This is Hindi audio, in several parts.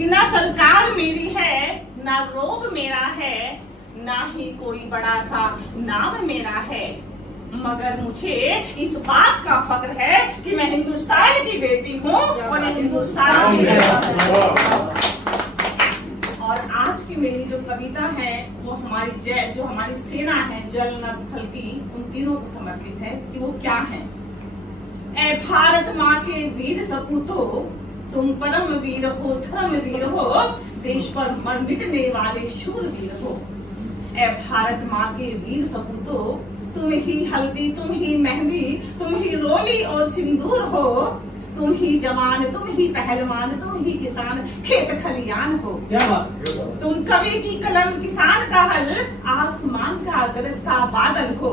कि ना सरकार मेरी है, ना रोब मेरा है, ना ही कोई बड़ा सा नाम मेरा है, मगर मुझे इस बात का फख्र है कि मैं हिंदुस्तान की बेटी हूँ और ये हिंदुस्तान की और आज की मेरी जो कविता है वो जो हमारी सेना है, जल नभ थल की, उन तीनों को समर्पित है कि वो क्या है। ऐ भारत माँ के वीर सपूतों, तुम परम वीर हो, धर्म वीर हो, देश पर मर मिटने वाले शूरवीर हो। ऐ भारत माँ के वीर सपूतों, तुम ही हल्दी, तुम ही मेहंदी, तुम ही रोली और सिंदूर हो, तुम ही जवान, तुम ही पहलवान, तुम ही किसान, खेत खलियान हो। तुम कवि की कलम, किसान का हल, आसमान का गरजता बादल हो,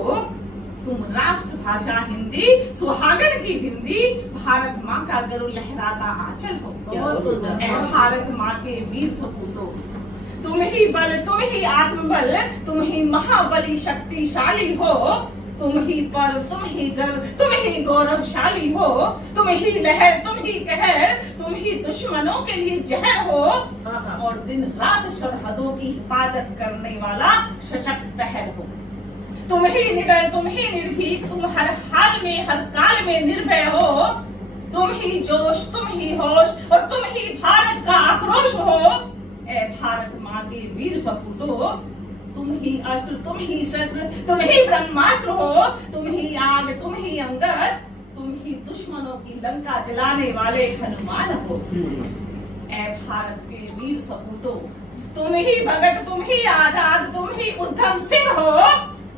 तुम राष्ट्र भाषा हिंदी, सुहागन की बिंदी, भारत माँ का गरुड़ लहराता आंचल हो। ऐ भारत माँ के वीर सपूतों, तुम ही बल, तुम ही आत्मबल, तुम ही महाबली शक्तिशाली हो, तुम ही पर, तुम ही गर्व, तुम ही गौरवशाली हो, तुम ही लहर, तुम ही कहर, तुम ही दुश्मनों के लिए जहर हो, और दिन रात सरहदों की हिफाजत करने वाला सशक्त पहर हो। तुम ही निडर, तुम ही निर्भीक, तुम हर हाल में, हर काल में निर्भय हो, तुम ही जोश, तुम ही होश, और तुम ही भारत का आक्रोश हो। ऐ भारत माँ के वीर सपूतों, तुम ही अस्त्र, तुम ही शस्त्र, तुम ही ब्रह्मास्त्र हो, तुम ही आग, तुम ही अंगद, तुम ही दुश्मनों की लंका जलाने वाले हनुमान हो। ऐ भारत के वीर सपूतों, तुम ही भगत, तुम ही आजाद, तुम ही उधम सिंह हो,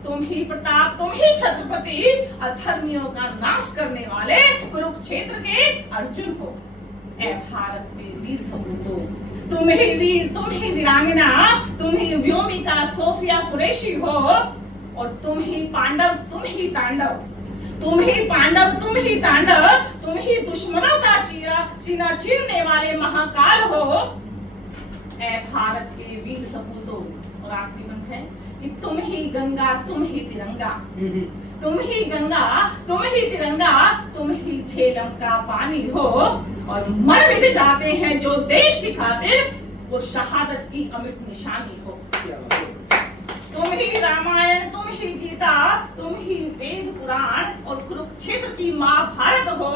तुम ही प्रताप, तुम ही छत्रपति, अधर्मियों का नाश करने वाले कुरुक्षेत्र के अर्जुन हो। ऐ भारत के वीर सपूतों, तुम ही वीर, तुम ही वीरांगना, तुम ही व्योमिका सोफिया कुरैशी हो, और तुम ही पांडव, तुम ही तांडव, तुम ही पांडव, तुम ही तांडव, तुम ही दुश्मनों का सीना चीरने वाले महाकाल हो। ऐ भारत के वीर सपूतों, और आखिरी मंत्र है कि तुम ही गंगा, तुम ही तिरंगा, तुम ही गंगा, तुम ही तिरंगा, तुम ही झेलम का पानी हो, और मर मिट जाते हैं जो देश की खातिर, वो शहादत की अमिट निशानी हो। तुम ही रामायण, तुम ही गीता, तुम ही वेद पुराण, और कुरुक्षेत्र की महाभारत हो।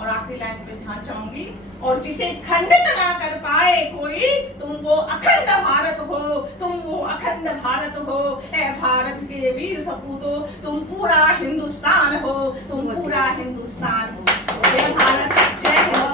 और आखिरी लाइन पे ध्यान चाहूंगी, और जिसे खंडित ना कर पाए कोई, तुम वो अखंड भारत हो, तुम वो अखंड भारत हो। ऐ भारत के वीर सपूतों, तुम पूरा हिंदुस्तान हो, तुम पूरा हिंदुस्तान हो। जय भारत, जय हिंद।